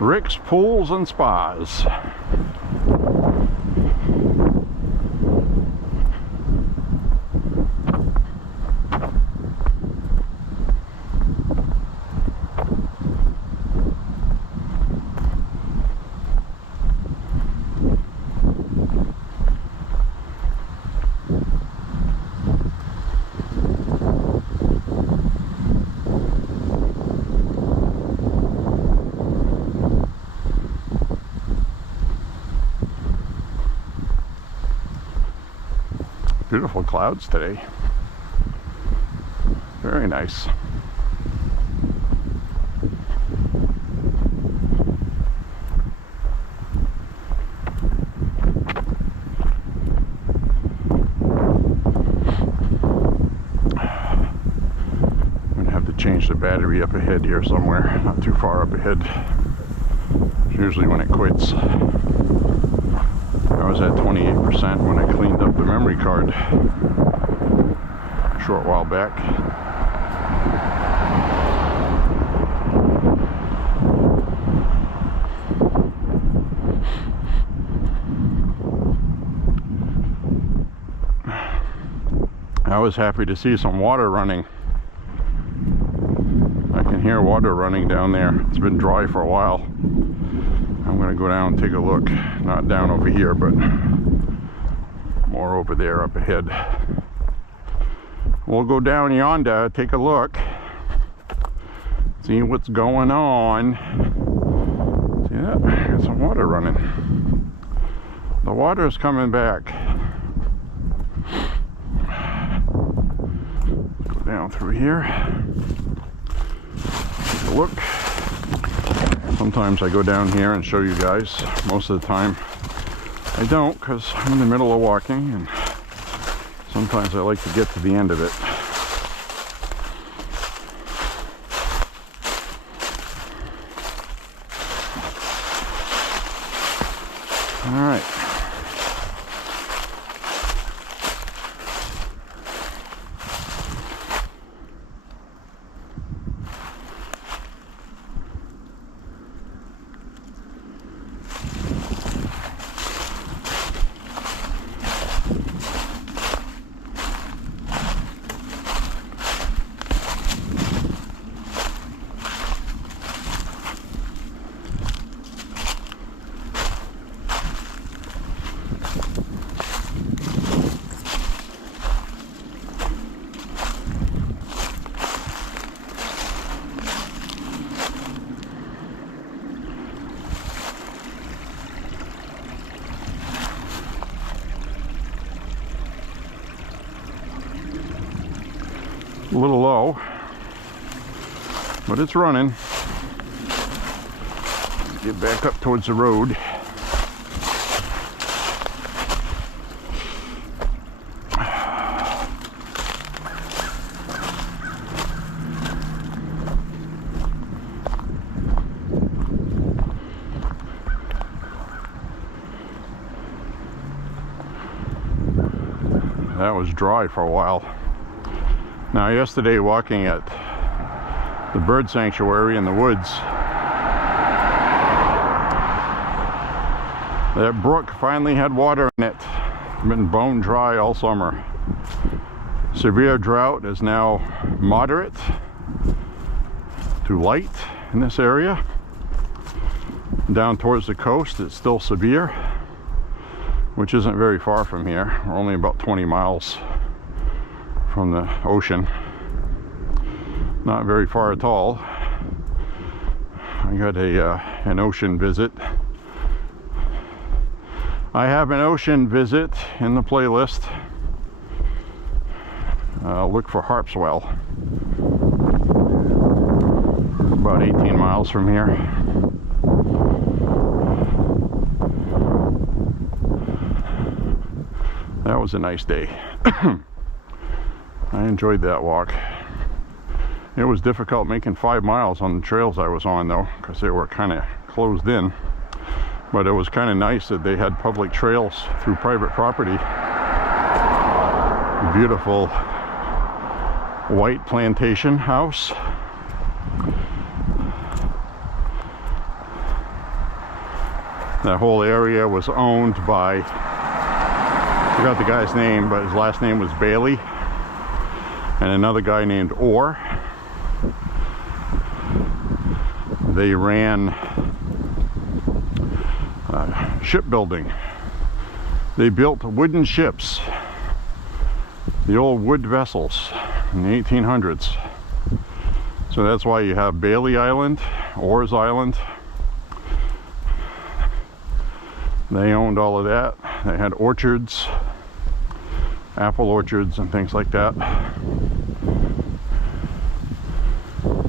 Rick's Pools and Spas. Beautiful clouds today. Very nice. I'm gonna have to change the battery up ahead here somewhere, not too far up ahead. It's usually when it quits. I was at 28% when I cleaned up the memory card a short while back. I was happy to see some water running. I can hear water running down there. It's been dry for a while. I'm going to go down and take a look. Not down over here, but more over there up ahead. We'll go down yonder, take a look, see what's going on. See that? Got some water running. The water is coming back. Go down through here. Take a look. Sometimes I go down here and show you guys. Most of the time I don't, because I'm in the middle of walking, and sometimes I like to get to the end of it. All right. A little low, but it's running. Let's get back up towards the road. That was dry for a while. Now yesterday, walking at the bird sanctuary in the woods, that brook finally had water in it. It's been bone dry all summer. Severe drought is now moderate to light in this area. Down towards the coast, it's still severe, which isn't very far from here. We're only about 20 miles from the ocean. Not very far at all. I got an ocean visit. I have an ocean visit in the playlist. Look for Harpswell. About 18 miles from here. That was a nice day. I enjoyed that walk. It was difficult making 5 miles on the trails I was on though, because they were kind of closed in. But it was kind of nice that they had public trails through private property. Beautiful white plantation house. That whole area was owned by, I forgot the guy's name, but his last name was Bailey, and another guy named Orr. They ran shipbuilding. They built wooden ships, the old wood vessels in the 1800s. So that's why you have Bailey Island, Orr's Island. They owned all of that. They had orchards, apple orchards and things like that.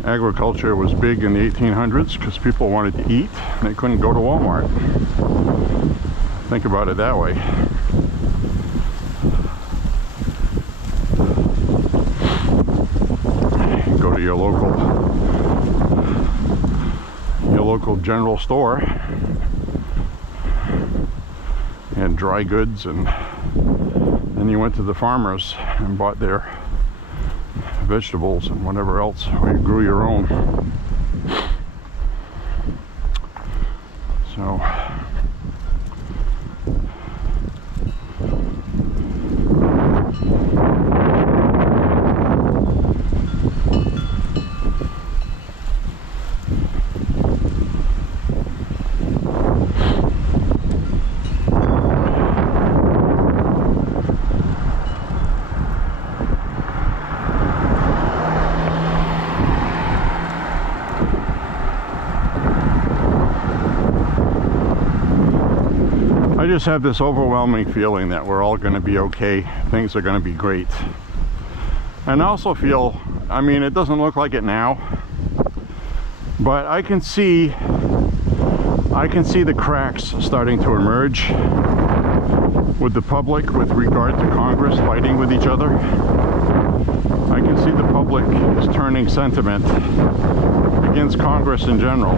Agriculture was big in the 1800s because people wanted to eat and they couldn't go to Walmart. Think about it that way. Go to your local general store and dry goods, and then you went to the farmers and bought their vegetables and whatever else, or you grew your own. So I just have this overwhelming feeling that we're all going to be okay. Things are going to be great. And I also feel, I mean, it doesn't look like it now, but I can see the cracks starting to emerge with the public with regard to Congress fighting with each other. I can see the public is turning sentiment against Congress in general.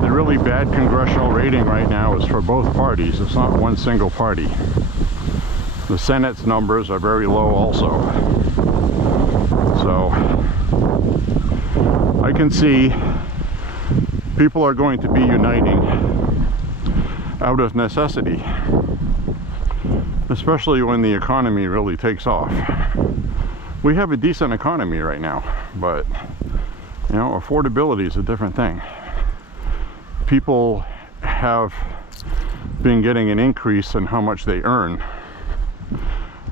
The really bad congressional rating right now is for both parties. It's not one single party. The Senate's numbers are very low also. So I can see people are going to be uniting out of necessity, especially when the economy really takes off. We have a decent economy right now, but you know, affordability is a different thing. People have been getting an increase in how much they earn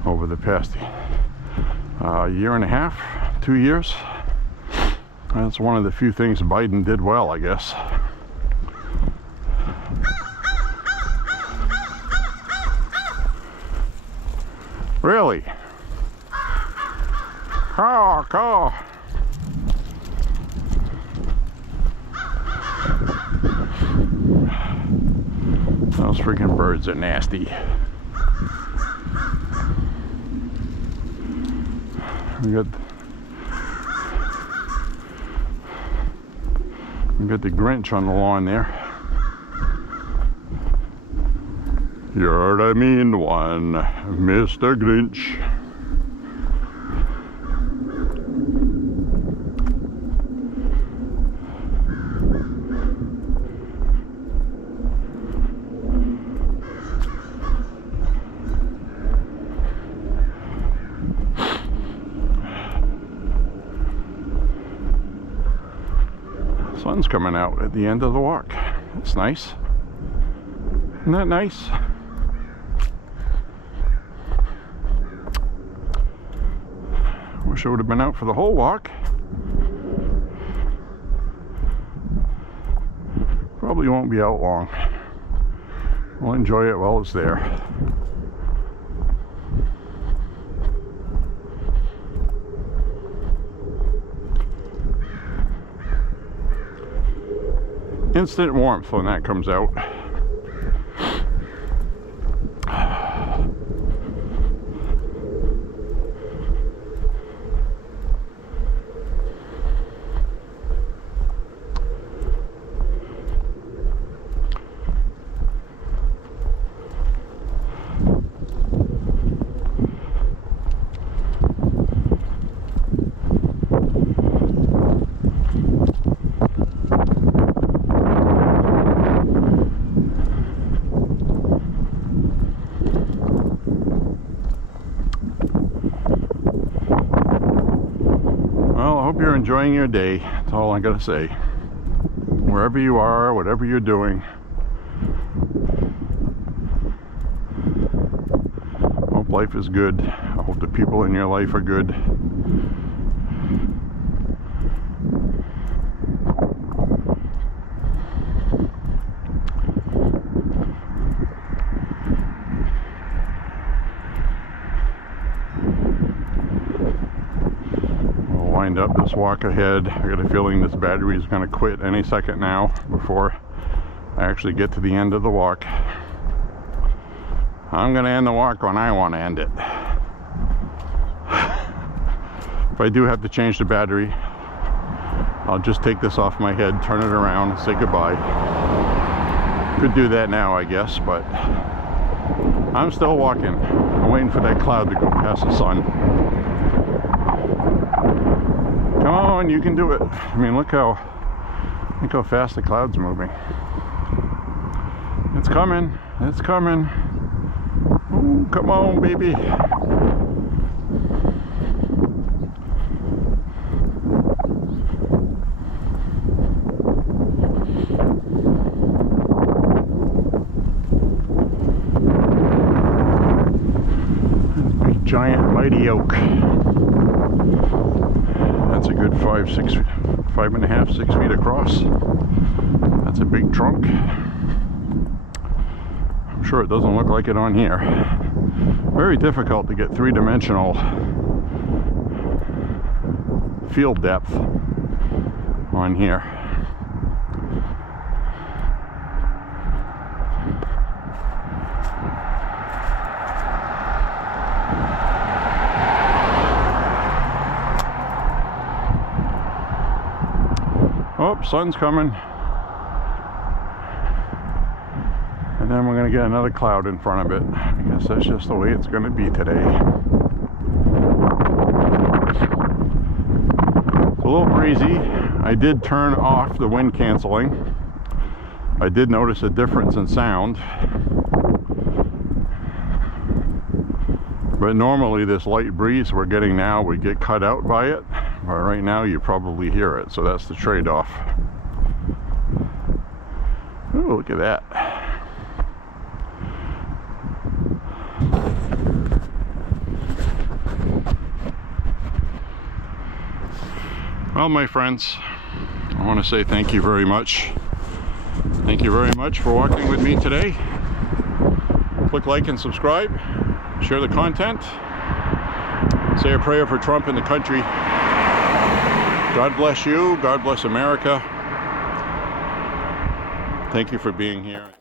over the past year and a half, 2 years. That's one of the few things Biden did well, I guess. Really? Caw. Those freaking birds are nasty. We got the Grinch on the lawn there. You're the mean one, Mr. Grinch. Sun's coming out at the end of the walk. That's nice. Isn't that nice? Wish I would have been out for the whole walk. Probably won't be out long. We'll enjoy it while it's there. Instant warmth when that comes out. You're enjoying your day. That's all I gotta say. Wherever you are, whatever you're doing, hope life is good. I hope the people in your life are good. Up this walk ahead. I got a feeling this battery is going to quit any second now before I actually get to the end of the walk. I'm going to end the walk when I want to end it. If I do have to change the battery, I'll just take this off my head, turn it around, and say goodbye. Could do that now, I guess, but I'm still walking. I'm waiting for that cloud to go past the sun. Come on, you can do it. I mean, look how fast the cloud's moving. It's coming. It's coming. Ooh, come on, baby. Big giant mighty oak. That's a good 5.5, 6 feet across. That's a big trunk. I'm sure it doesn't look like it on here. Very difficult to get three-dimensional field depth on here. Oh, sun's coming. And then we're going to get another cloud in front of it. I guess that's just the way it's going to be today. It's a little breezy. I did turn off the wind canceling. I did notice a difference in sound. But normally this light breeze we're getting now would get cut out by it. But right now you probably hear it, so that's the trade-off. Ooh, look at that. Well, my friends, I want to say thank you very much. Thank you very much for walking with me today. Click like and subscribe. Share the content. Say a prayer for Trump and the country. God bless you. God bless America. Thank you for being here.